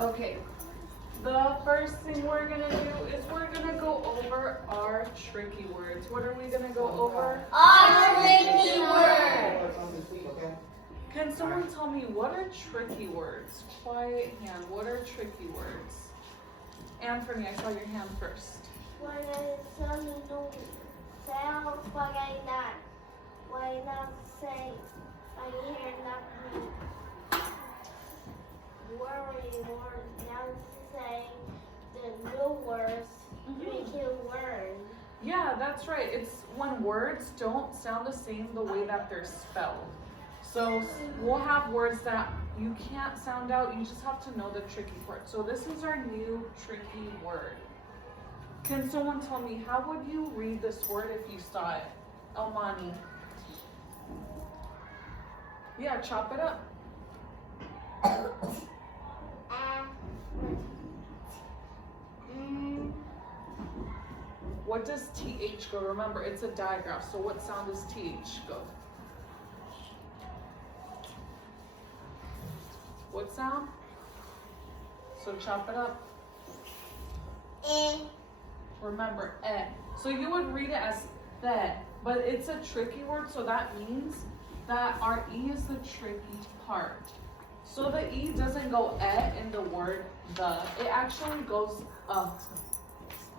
Okay, the first thing we're gonna do is we're gonna go over our tricky words. What are we gonna go over? Our tricky word. Can someone tell me what are tricky words? Quiet hand, what are tricky words? Anthony, I saw your hand first. When something sounds like why not say I hear nothing. Worry or now say the new words, tricky words. Yeah, that's right. It's when words don't sound the same the way that they're spelled. So we'll have words that you can't sound out, you just have to know the tricky part. So this is our new tricky word. Can someone tell me, how would you read this word if you saw it? Elmani. Yeah, chop it up. What does TH go? Remember, it's a digraph, so what sound does TH go? What sound? So chop it up. Remember, eh. So you would read it as the, but it's a tricky word, so that means that our E is the tricky part. So the E doesn't go eh in the word the, it actually goes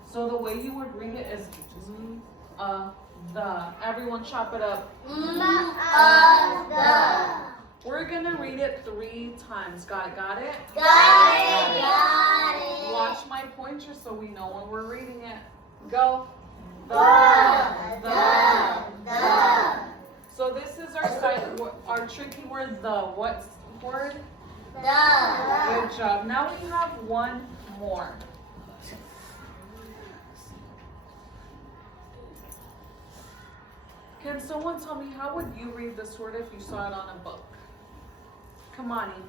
So the way you would read it is the. Everyone chop it up. The. We're gonna read it 3 times. Got it? Got it. Watch my pointer so we know when we're reading it. Go. The. So this is our tricky word, the. What word? The. Good job. Now we have one more. Can someone tell me, how would you read this word if you saw it on a book? Kamani.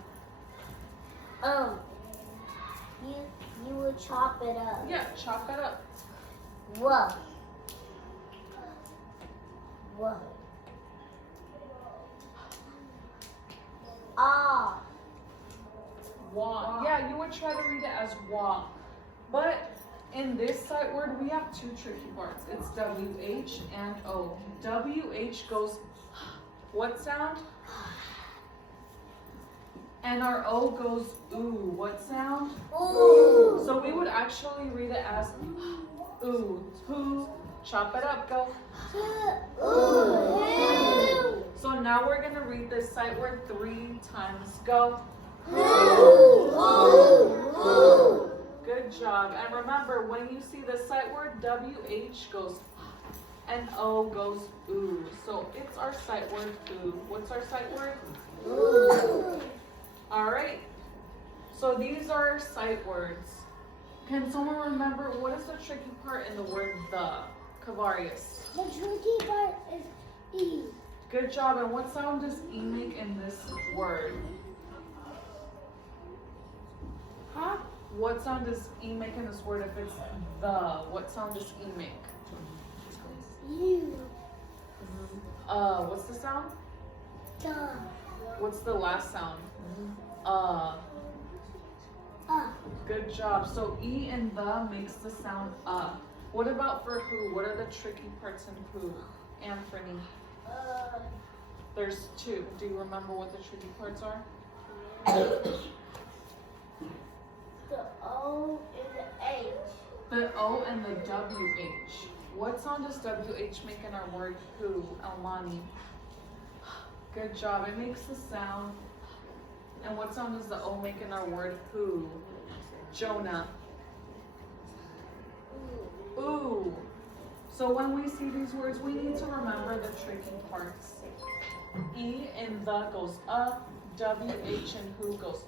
You would chop it up. Yeah, chop it up. Whoa. Ah. Walk. Yeah, you would try to read it as walk. But in this sight word, we have 2 tricky parts. It's WH and O. WH goes, what sound? And our O goes ooh. What sound? Ooh. So we would actually read it as ooh. Who? Chop it up, go. Ooh. So now we're going to read this sight word 3 times. Go. Ooh. Good job. And remember, when you see the sight word, WH goes and O goes ooh. So it's our sight word ooh. What's our sight word? Ooh. All right. So these are our sight words. Can someone remember what is the tricky part in the word the? Kavarius. The tricky part is E. Good job. And what sound does E make in this word? Huh? What sound does E make in this word if it's the? What sound does E make? U. What's the sound? The. What's the last sound? Good job. So E and the makes the sound What about for who? What are the tricky parts in who? Anthony. There's 2. Do you remember what the tricky parts are? The O and the H. The O and the WH. What sound does WH make in our word who? Almani. Good job. It makes the sound. And what sound does the O make in our word who? Jonah. Ooh. So when we see these words, we need to remember the tricky parts. E and the goes WH and who goes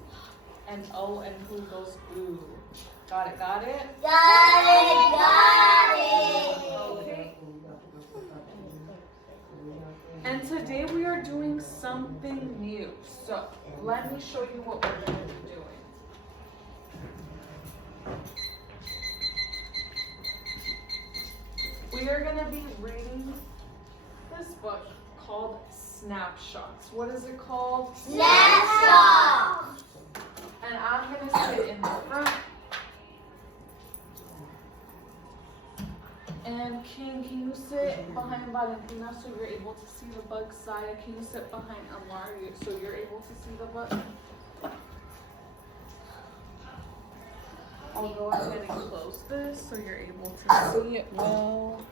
and O and who goes ooh. Got it? Got it. Okay. And today we are doing something new. So let me show you what we're going to be doing. We are going to be reading this book called Snapshots. What is it called? Snapshot. And I'm going to sit in And King, can you sit behind Valentina so you're able to see the book? Zaya, can you sit behind Amar so you're able to see the book? I'll go ahead and close this so you're able to see it well.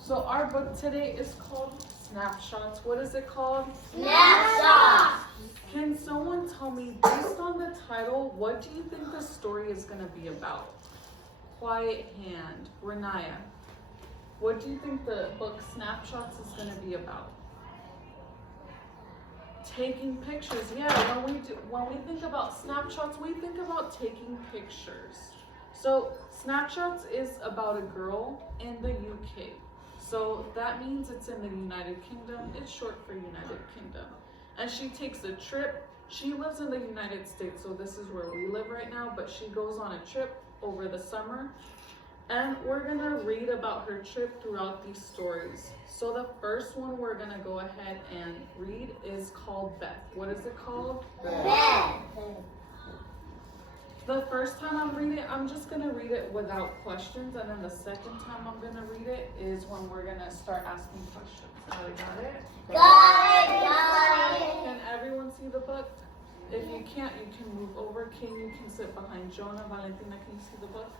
So our book today is called Snapshots. What is it called? Snapshots. Can someone tell me, based on the title, what do you think the story is going to be about? Quiet Hand. Renaya, what do you think the book Snapshots is going to be about? Taking pictures. Yeah, when we think about snapshots, we think about taking pictures. So Snapshots is about a girl in the UK. So that means it's in the United Kingdom. It's short for United Kingdom. And she takes a trip. She lives in the United States, so this is where we live right now, but she goes on a trip over the summer. And we're gonna read about her trip throughout these stories. So the first one we're gonna go ahead and read is called Beth. What is it called? Beth. The first time I'm reading it, I'm just gonna read it without questions, and then the second time I'm gonna read it is when we're gonna start asking questions. Everybody got it? Got it. Can everyone see the book? If you can't, you can move over. King, you can sit behind Jonah. Valentina, can you see the book?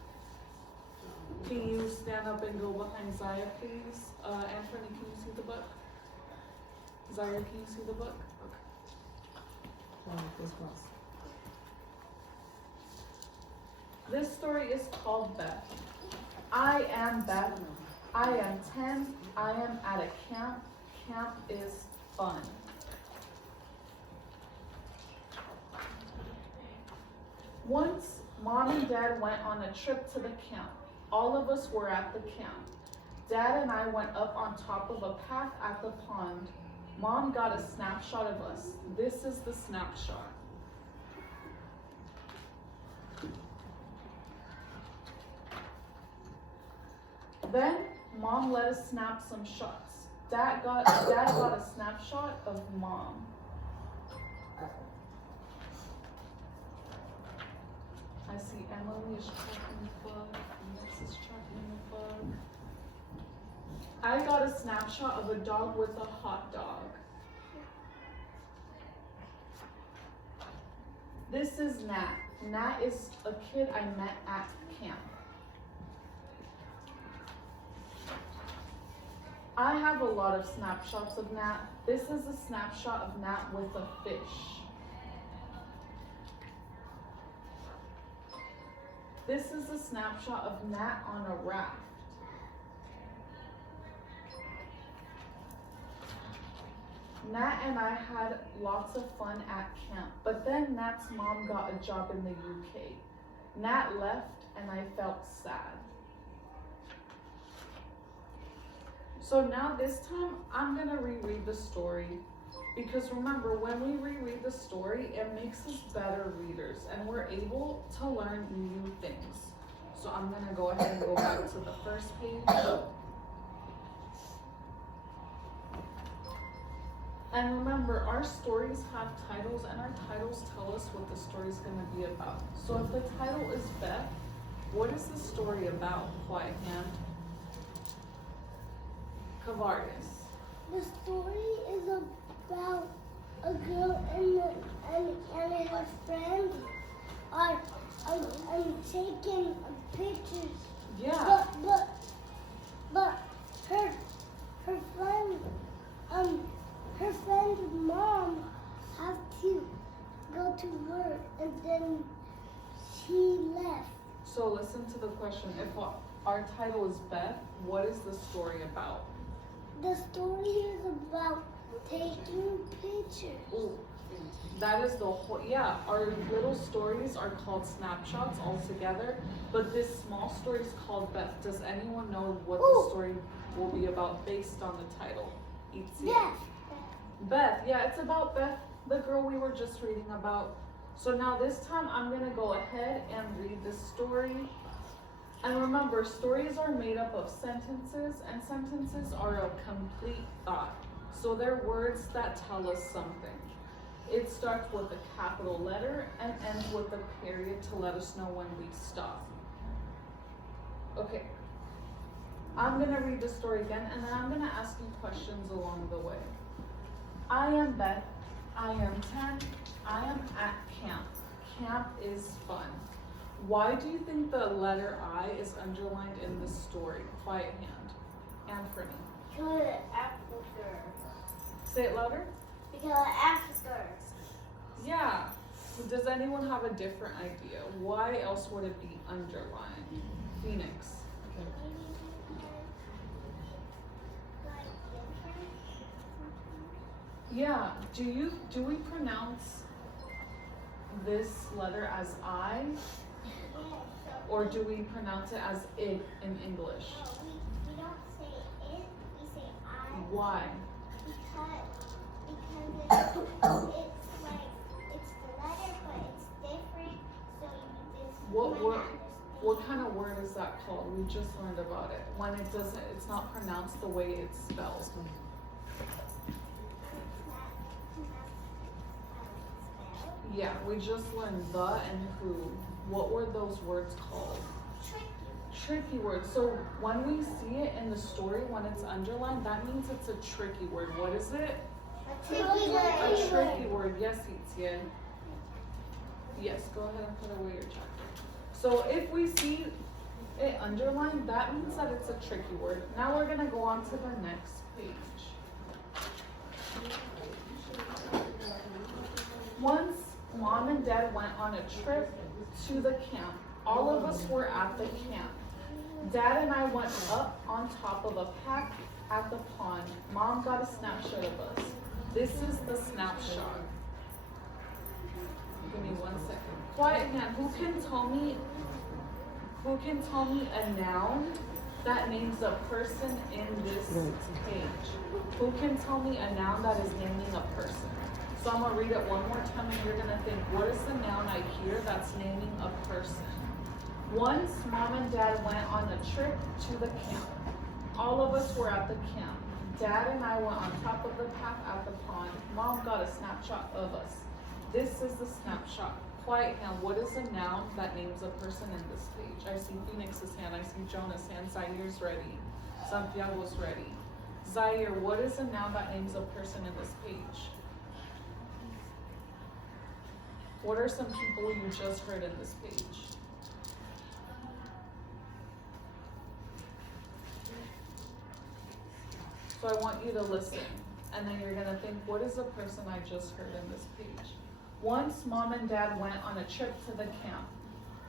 Can you stand up and go behind Zaya, please? Anthony, can you see the book? Zaya, can you see the book? Okay. This story is called Beth. I am Beth. I am 10. I am at a camp. Camp is fun. Once, Mom and Dad went on a trip to the camp. All of us were at the camp. Dad and I went up on top of a path at the pond. Mom got a snapshot of us. This is the snapshot. Then Mom let us snap some shots. Dad got a snapshot of Mom. I see Emily is tracking the bug. Ness is tracking the bug. I got a snapshot of a dog with a hot dog. This is Nat. Nat is a kid I met at camp. I have a lot of snapshots of Nat. This is a snapshot of Nat with a fish. This is a snapshot of Nat on a raft. Nat and I had lots of fun at camp, but then Nat's mom got a job in the UK. Nat left and I felt sad. So now this time I'm gonna reread the story, because remember, when we reread the story, it makes us better readers and we're able to learn new things. So I'm gonna go ahead and go back to the first page. And remember, our stories have titles, and our titles tell us what the story is gonna be about. So if the title is Beth, what is the story about, Quiet Hand? Kavarius. The story is about a girl and her friend are taking pictures. Yeah. But her friend's mom had to go to work, and then she left. So listen to the question. If our title is Beth, what is the story about? The story is about taking pictures. Ooh, that is the whole, yeah, our little stories are called snapshots altogether, but this small story is called Beth. Does anyone know what the story will be about based on the title? Beth. Beth, yeah, it's about Beth, the girl we were just reading about. So now this time I'm gonna go ahead and read this story. And remember, stories are made up of sentences, and sentences are a complete thought. So they're words that tell us something. It starts with a capital letter and ends with a period to let us know when we stop. Okay. I'm gonna read the story again and then I'm gonna ask you questions along the way. I am Beth. I am 10. I am at camp. Camp is fun. Why do you think the letter I is underlined in the story? Quiet hand. Anthony. Because Africa. Say it louder. Because Africa. Yeah. Does anyone have a different idea? Why else would it be underlined? Phoenix. Yeah. Do we pronounce this letter as I, or do we pronounce it as it in English? We don't say it, we say I. Why? Because it's like, it's the letter, but it's different, so you just What might word? not understand. What kind of word is that called? We just learned about it. When it doesn't, it's not pronounced the way it's spelled. It's not spelled. Yeah, we just learned the and who. What were those words called? Tricky words. So when we see it in the story, when it's underlined, that means it's a tricky word. What is it? A tricky A word. tricky word. Yes, Etienne. Yes, go ahead and put away your chapter. So if we see it underlined, that means that it's a tricky word. Now we're gonna go on to the next page. Once Mom and Dad went on a trip to the camp. All of us were at the camp. Dad and I went up on top of a path at the pond. Mom got a snapshot of us. This is the snapshot. Give me 1 second. Quiet hand. Who can tell me a noun that names a person in this page? Who can tell me a noun that is naming a person? So I'm gonna read it one more time and you're gonna think, what is the noun I hear that's naming a person? Once Mom and Dad went on a trip to the camp. All of us were at the camp. Dad and I went on top of the path at the pond. Mom got a snapshot of us. This is the snapshot. Quiet hand. What is a noun that names a person in this page? I see Phoenix's hand. I see Jonah's hand. Zair's ready. Santiago's ready. Zaire, what is a noun that names a person in this page? What are some people you just heard in this page? So I want you to listen, and then you're gonna think, what is the person I just heard in this page? Once Mom and Dad went on a trip to the camp.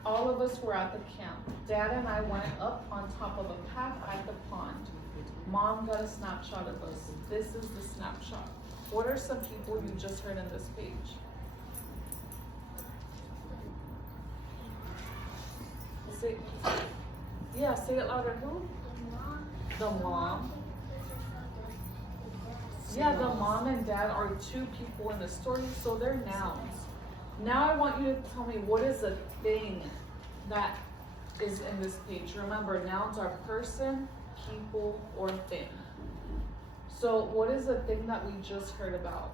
All of us were at the camp. Dad and I went up on top of a path at the pond. Mom got a snapshot of us. This is the snapshot. What are some people you just heard in this page? Say, yeah, say it louder. Who? The mom. Yeah, the mom and dad are two people in the story, so they're nouns. Now I want you to tell me, what is a thing that is in this page? Remember, nouns are person, people, or thing. So what is a thing that we just heard about?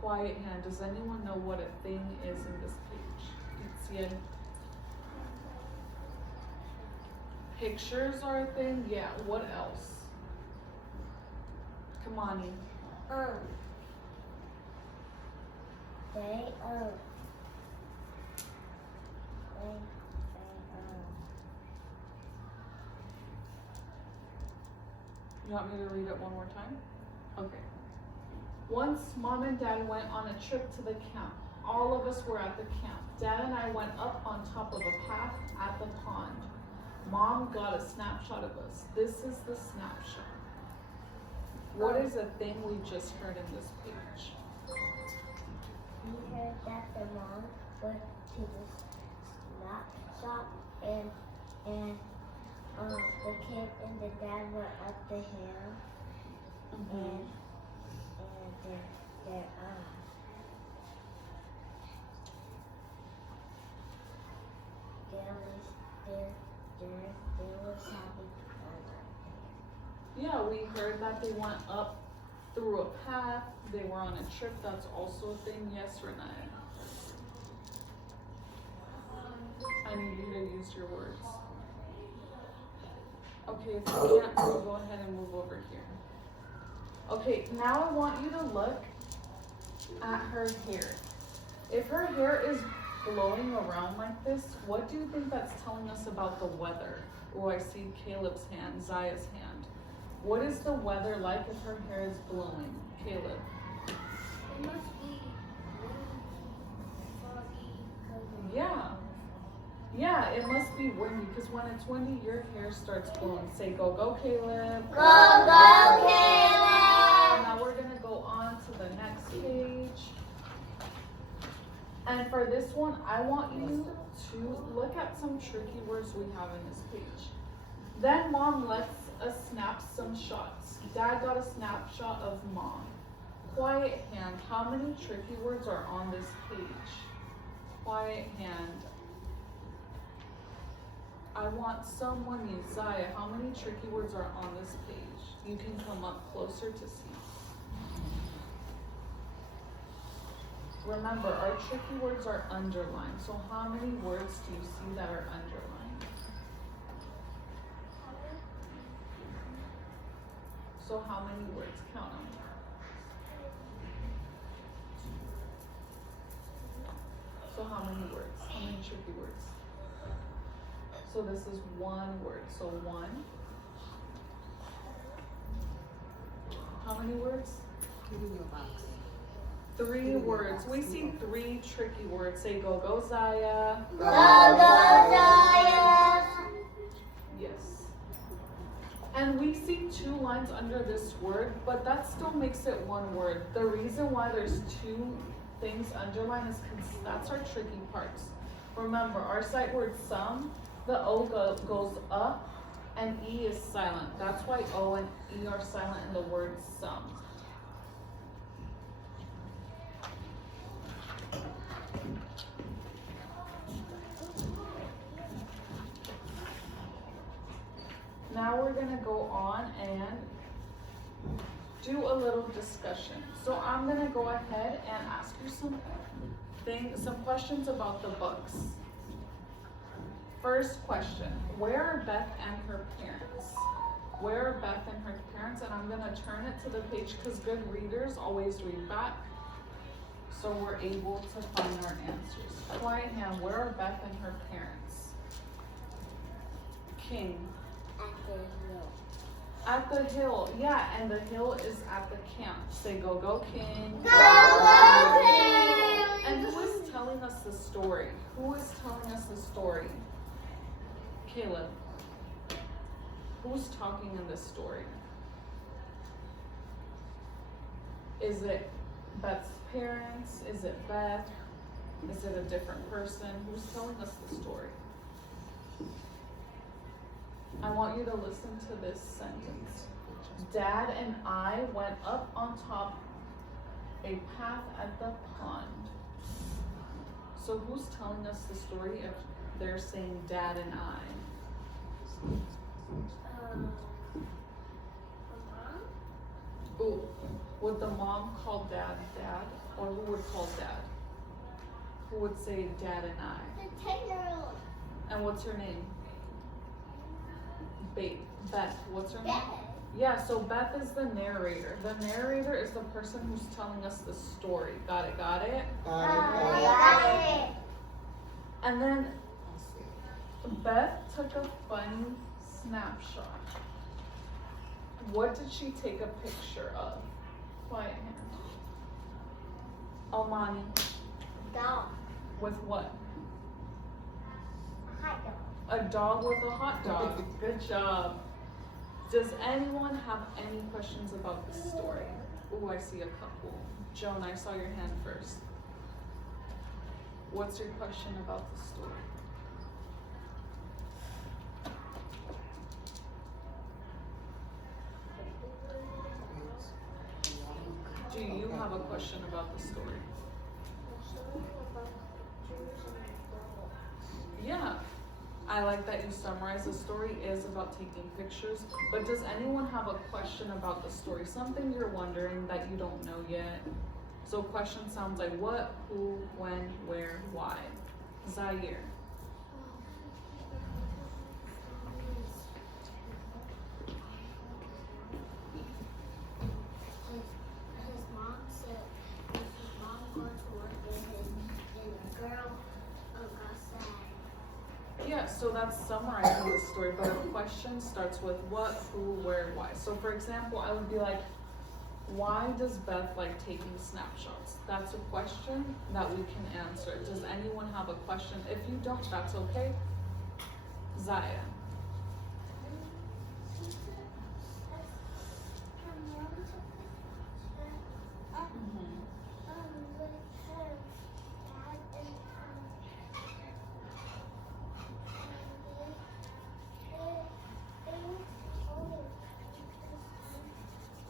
Quiet hand. Does anyone know what a thing is in this page? Etienne. Pictures are a thing? Yeah, what else? Come on. You want me to read it one more time? Okay. Once Mom and Dad went on a trip to the camp. All of us were at the camp. Dad and I went up on top of a path at the pond. Mom got a snapshot of us. This is the snapshot. What is a thing we just heard in this page? We heard that the mom went to the snack shop and the kid and the dad went up the hill and their there was having fun out there. Yeah, we heard that they went up through a path. They were on a trip. That's also a thing. Yes, Renee. I need you to use your words. Okay, if you can't, so go ahead and move over here. Okay, now I want you to look at her hair. If her hair is blowing around like this, what do you think that's telling us about the weather? Oh, I see Caleb's hand, Zaya's hand. What is the weather like if her hair is blowing? Caleb. It must be foggy. Yeah. Yeah, it must be windy because when it's windy, your hair starts blowing. Say, go, go, Caleb. Go, go, Caleb! Now we're going to go on to the next page. And for this one, I want you to look at some tricky words we have in this page. Then Mom lets us snap some shots. Dad got a snapshot of Mom. Quiet hand. How many tricky words are on this page? Quiet hand. I want someone named Zaya. How many tricky words are on this page? You can come up closer to see. Remember, our tricky words are underlined. So how many words do you see that are underlined? So how many words? Count them. So how many words? How many tricky words? So this is one word. So one. How many words? Give me your box. 3 words. We see 3 tricky words. Say go, go, Zaya. Go, go, Zaya! Yes. And we see 2 lines under this word, but that still makes it one word. The reason why there's 2 things underlined is because that's our tricky parts. Remember, our sight word some, the O goes up and E is silent. That's why O and E are silent in the word some. Now we're gonna go on and do a little discussion. So I'm gonna go ahead and ask you some questions about the books. First question, where are Beth and her parents? Where are Beth and her parents? And I'm gonna turn it to the page because good readers always read back. So we're able to find our answers. Quiet hand, where are Beth and her parents? King. At the hill, yeah, and the hill is at the camp. Say go, go, King. Go, go, King! And who is telling us the story? Who is telling us the story? Caleb. Who's talking in this story? Is it Beth's parents? Is it Beth? Is it a different person? Who's telling us the story? I want you to listen to this sentence. Dad and I went up on top a path at the pond. So who's telling us the story if they're saying Dad and I? Ooh, would the mom call Dad Dad? Or who would call Dad? Who would say Dad and I? The 10-year-old. And what's her name? Beth. What's her name? Beth. Yeah, so Beth is the narrator. The narrator is the person who's telling us the story. Got it, got it? Got it. And then Beth took a funny snapshot. What did she take a picture of? Quiet hand. Almani. Dog. With what? Hot dog. A dog with a hot dog. Good job. Does anyone have any questions about the story? Oh, I see a couple. Joan, I saw your hand first. What's your question about the story? Do you have a question about the story? Yeah. I like that you summarize the story is about taking pictures, but does anyone have a question about the story? Something you're wondering that you don't know yet? So question sounds like what, who, when, where, why. Zaire. His mom said his mom going to work and the girl got sad. Yeah, so that's summarizing the story, but a question starts with what, who, where, why. So for example, I would be like, why does Beth like taking snapshots? That's a question that we can answer. Does anyone have a question? If you don't, that's okay. Zaya.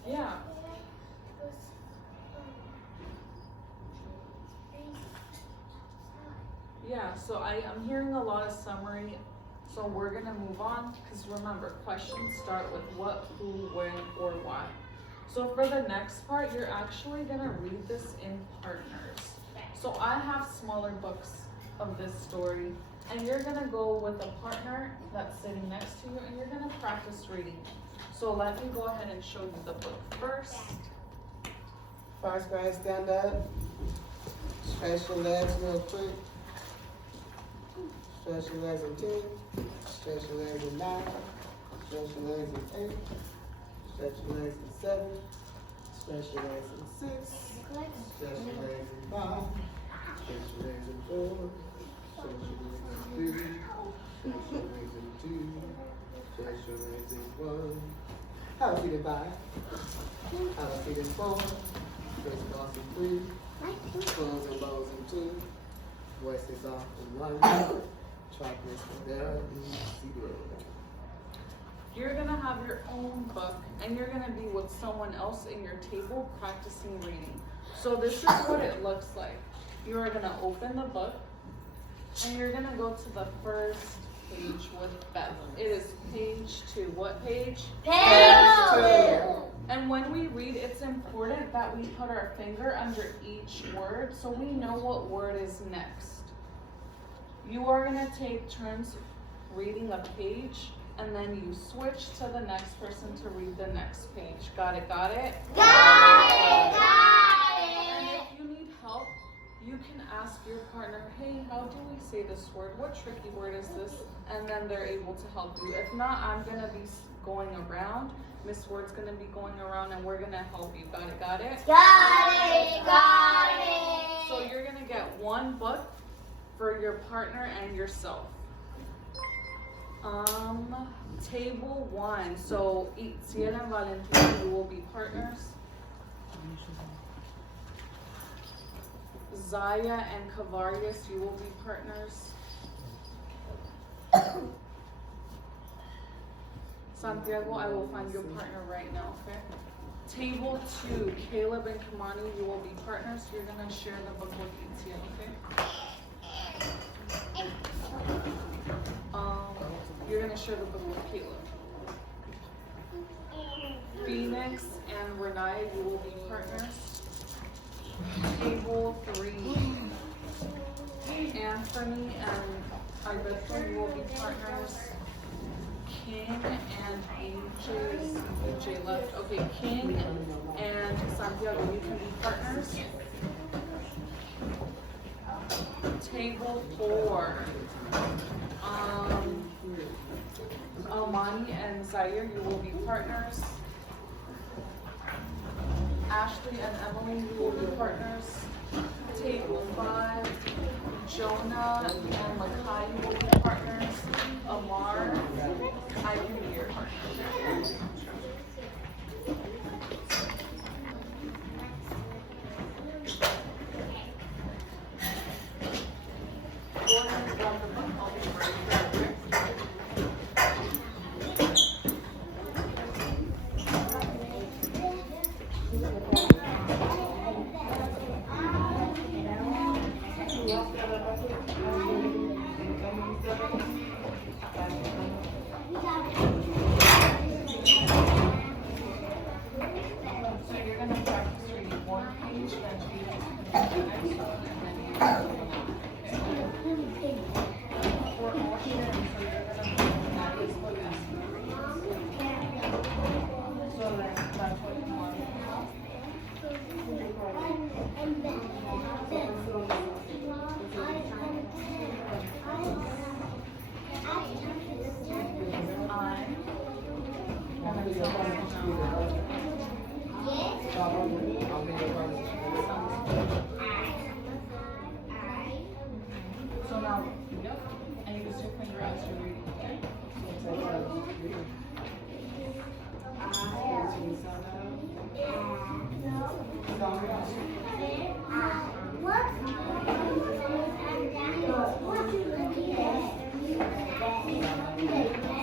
Yeah. Yeah, so I'm hearing a lot of summary. So we're gonna move on because remember, questions start with what, who, when, or why. So for the next part, you're actually gonna read this in partners. So I have smaller books of this story, and you're gonna go with a partner that's sitting next to you, and you're gonna practice reading. So let me go ahead and show you the book first. First grade, stand up. Stretch your legs real quick. Stretch your legs in 10. Stretch your legs in 9. Stretch your legs in 8. Stretch your legs in 7. Stretch your legs in 6. Stretch your legs in 5. Stretch your legs in 4. Stretch your legs in 3. Stretch your legs in 2. Stretch your legs in 1. Have a feet in 5. Have a feet in 4. Stretch across in 3. Close and bows in 2. Voice is off in 1. Chocolates for there. You're gonna have your own book and you're gonna be with someone else in your table practicing reading. So this is what it looks like. You are gonna open the book and you're gonna go to the first page with Beth. It is page 2. What page? Page 2. And when we read, it's important that we put our finger under each word so we know what word is next. You are gonna take turns reading a page and then you switch to the next person to read the next page. Got it, got it? Got it. And if you need help, you can ask your partner, hey, how do we say this word? What tricky word is this? And then they're able to help you. If not, I'm gonna be going around. Miss Word's gonna be going around and we're gonna help you. Got it, got it? Got it. Got it. So you're gonna get one book for your partner and yourself. Table 1. So Itziel and Valentina, you will be partners. Zaya and Kavarius, you will be partners. Santiago, I will find your partner right now, okay? Table 2, Caleb and Kamani, you will be partners. You're gonna share the book with Itziel, okay? You're gonna share the book with Caleb. Phoenix and Renaya, you will be partners. Table 3, Anthony and Alberto, you will be partners. King and AJ left. Okay, King and Santiago, you can be partners. Table 4. Almani and Zaire, you will be partners. Ashley and Emily, you will be partners. Table 5. Jonah and Makai, you will be partners. Amar, I can be your partner. Go ahead and grab the book. I'll be right back. Ready?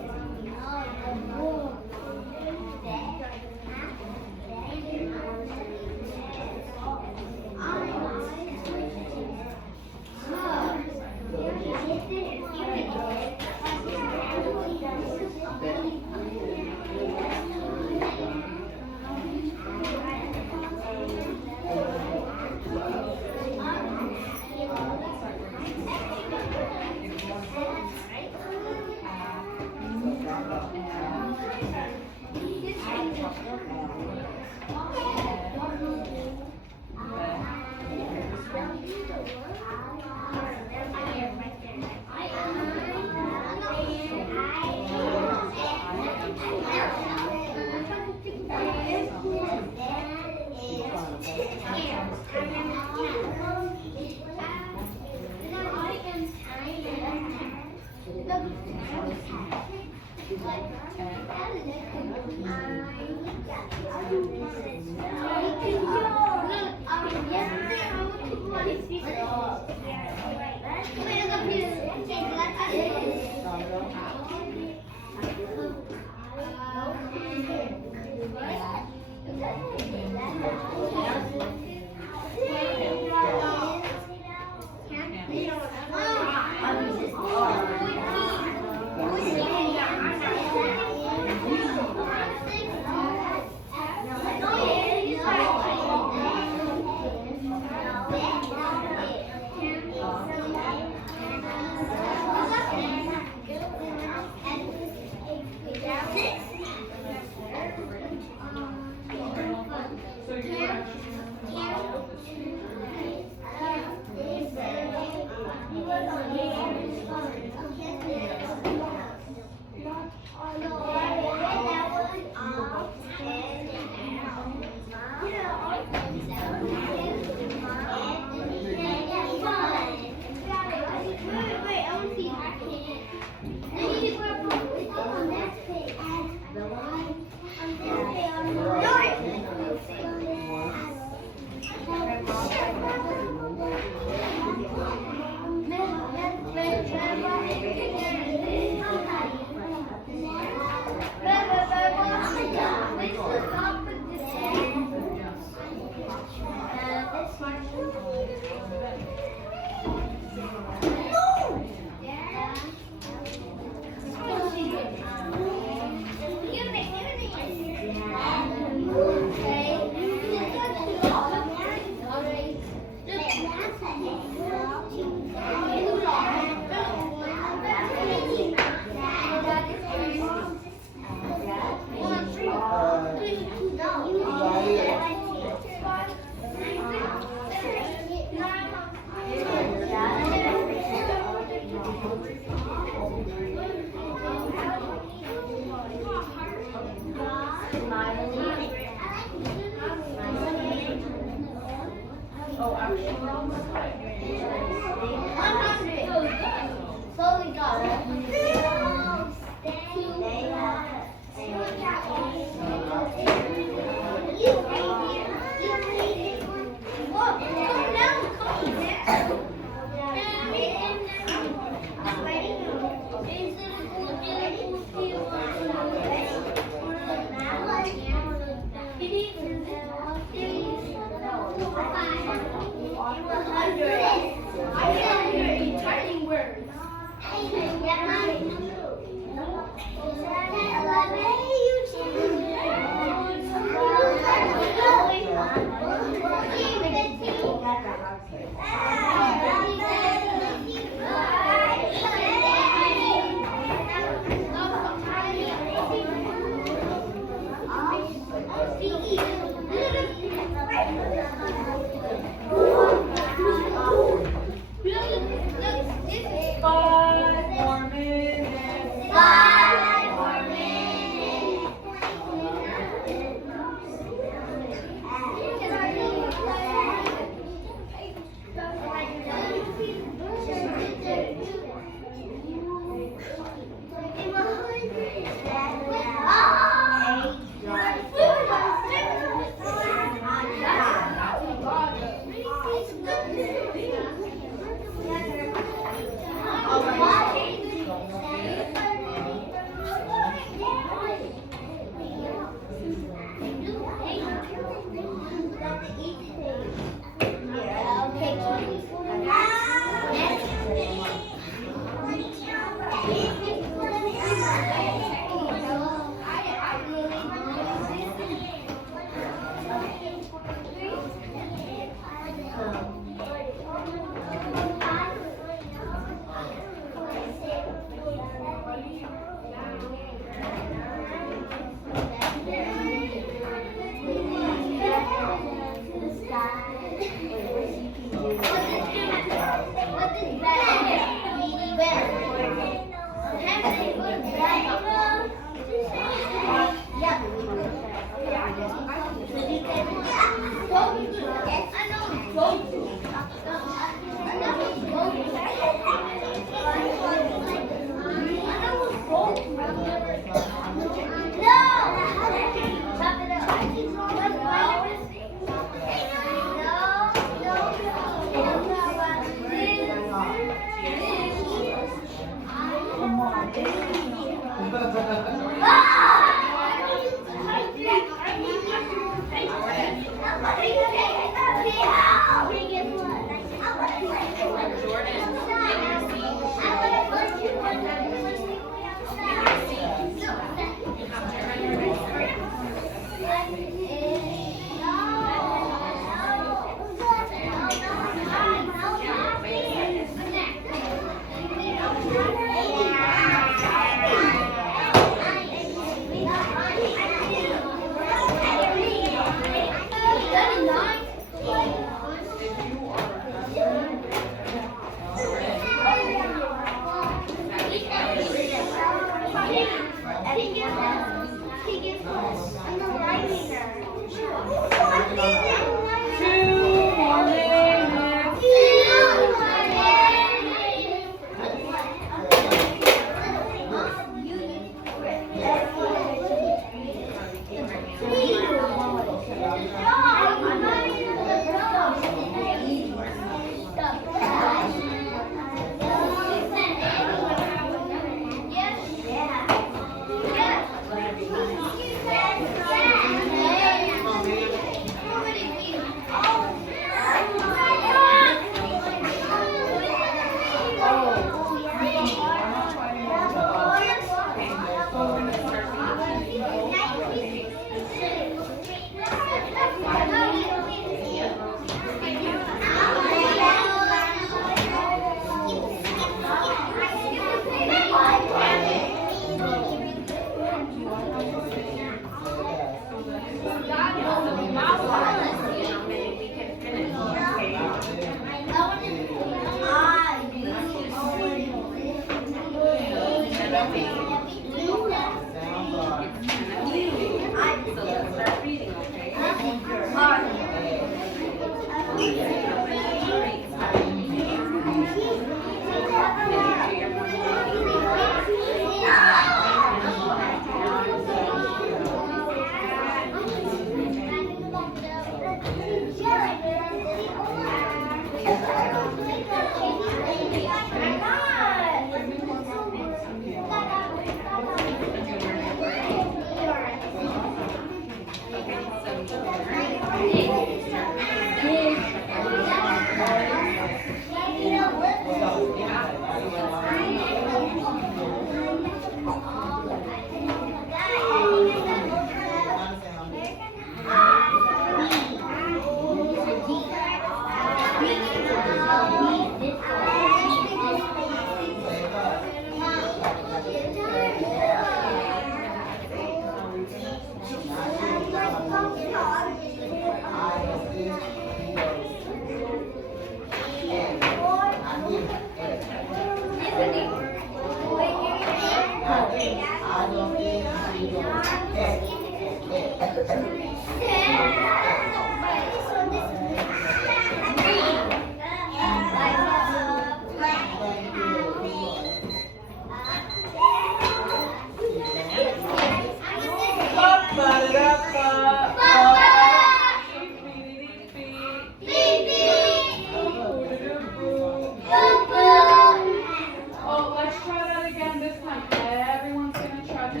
Oh, let's try that again this time. Everyone's gonna try to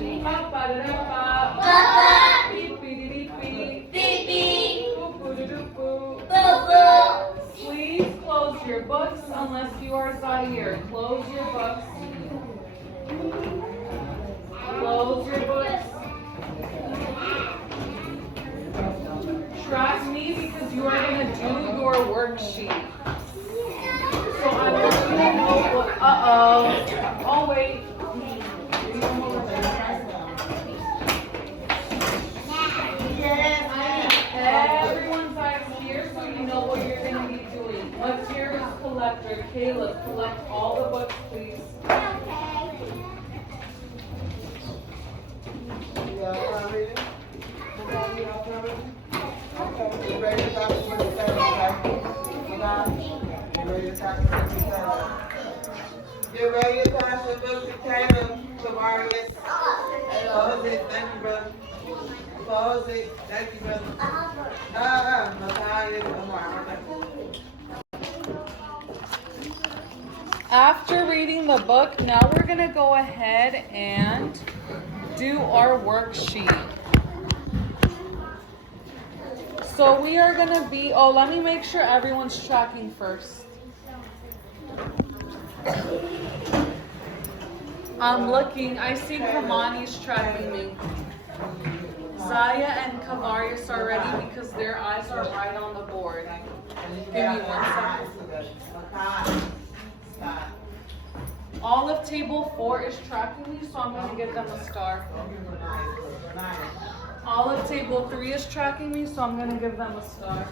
Please close your books unless you are Zaire. Close your books. Close your books. Trust me because you are going to do your worksheet. So I want you to know what, oh wait. Everyone's eyes here so you know what you're going to be doing. What's here is collector. Caleb, collect all the books, please. Y'all ready? Okay, you ready to talk to the You ready to talk to the You ready to talk to Mr. Caleb, Tavarius? Close it, thank you, brother. Close it, thank you, brother. Matthias, Lamar. After reading the book, now we're going to go ahead and do our worksheet. So we are going to be, let me make sure everyone's tracking first. I'm looking, I see Kamani's tracking me. Zaya and Kavarius are ready because their eyes are right on the board. Give me 1 second. All of table 4 is tracking me, so I'm going to give them a star. All of table 3 is tracking me, so I'm going to give them a star.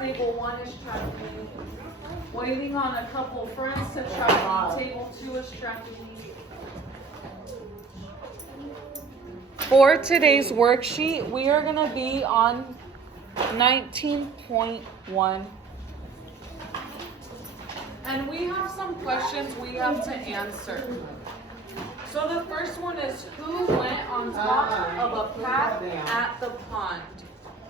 Table 1 is tracking me. Waiting on a couple friends to track me. Table 2 is tracking me. For today's worksheet, we are going to be on 19.1. And we have some questions we have to answer. So the first one is, who went on top of a path at the pond?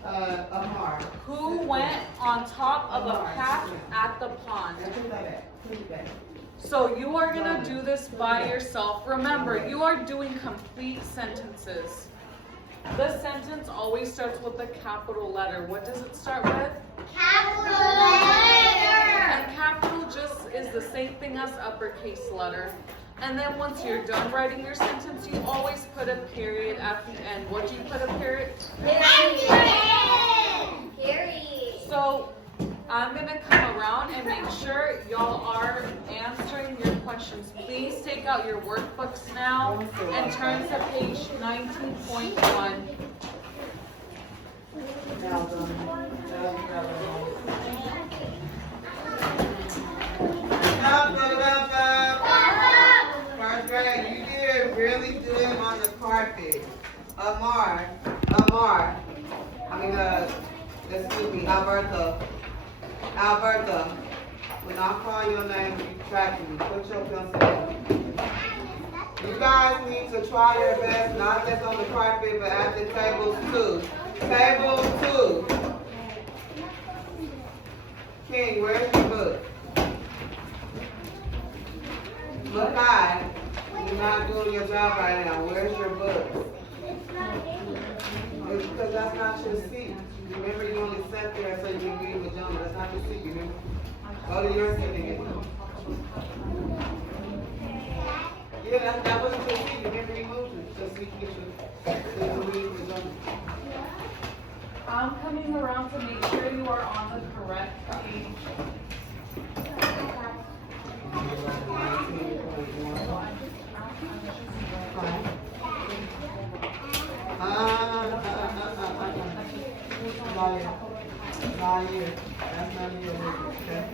Amar. Who went on top of a path at the pond? So you are going to do this by yourself. Remember, you are doing complete sentences. The sentence always starts with a capital letter. What does it start with? Capital letter. And capital just is the same thing as uppercase letter. And then once you're done writing your sentence, you always put a period at the end. What do you put a period? Period. So I'm going to come around and make sure y'all are answering your questions. Please take out your workbooks now and turn to page 19.1. First grade, you did really good on the carpet. Alberta, when I call your name, you track me. Put your pencil down. You guys need to try your best, not just on the carpet, but at the tables too. Table 2. King, where's your book? Makai, you're not doing your job right now. Where's your book? It's because that's not your seat. Remember, you only sat there so you can read with Jonah. That's not your seat, remember? Go to your seat again. Yeah, that wasn't your seat. Remember, you moved it so you can read with Jonah. I'm coming around to make sure you are on the correct page. Not here. That's not your book, okay?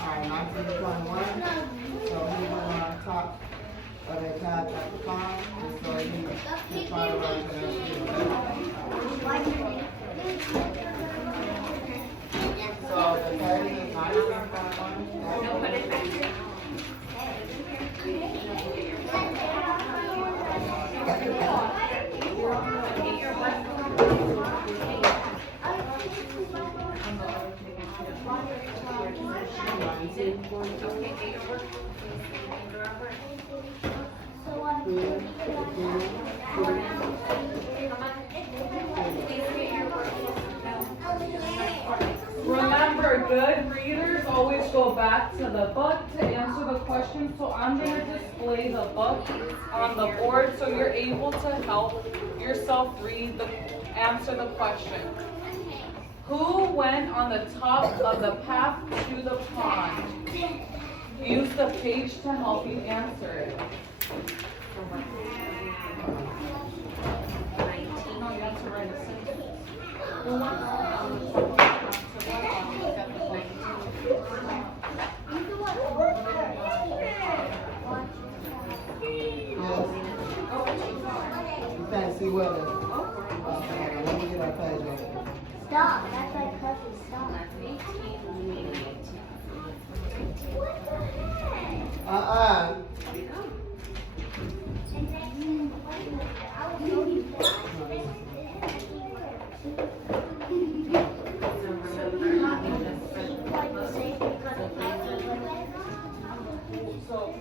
Alright, 1921. So he went on top of that path at the pond, and so he tried to run to that street. So the page is 1921. Remember, good readers always go back to the book to answer the question. So I'm going to display the book on the board so you're able to help yourself answer the question. Who went on the top of the path to the pond? page to help you answer it. No, you have to write a sentence. Who wants on the top of the path to the pond except the 19? You can't see well. Let me get our page on it. Stop. That's my cousin. Stop. So,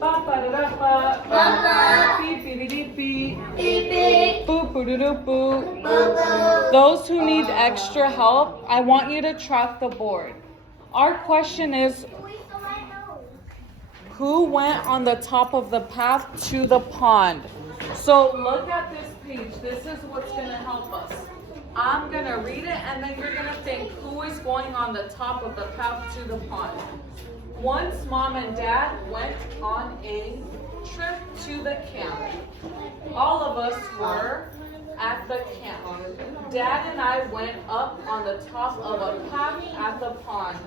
ba ba da da ba, Ba-ba. beep beep beep beep, Beep, boop boo doo doo boo. boo. Those who need extra help, I want you to track the board. Our question is, who went on the top of the path to the pond? So look at this page. This is what's gonna help us. I'm gonna read it and then you're gonna think who is going on the top of the path to the pond. Once mom and dad went on a trip to the camp. All of us were at the camp. Dad and I went up on the top of a path at the pond.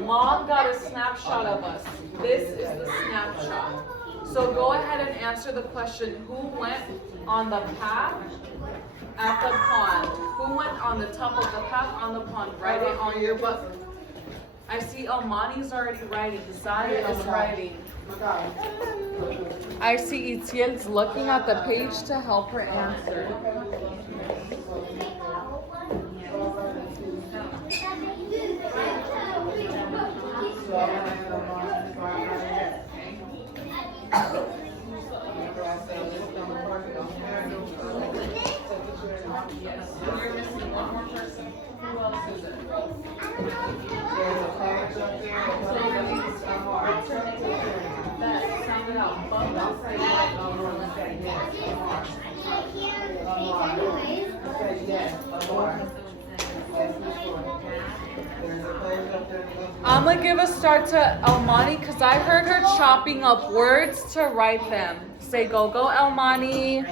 Mom got a snapshot of us. This is the snapshot. So go ahead and answer the question, who went on the path at the pond? Who went on the top of the path on the pond? Write it on your book. I see Almani's already writing. Zaya is writing. I see Etiel's looking at the page to help her answer. Yes, you're missing one more person. Who else is it? Sound it out. I'm gonna give a start to Elmani because I heard her chopping up words to write them. Say go go Elmani.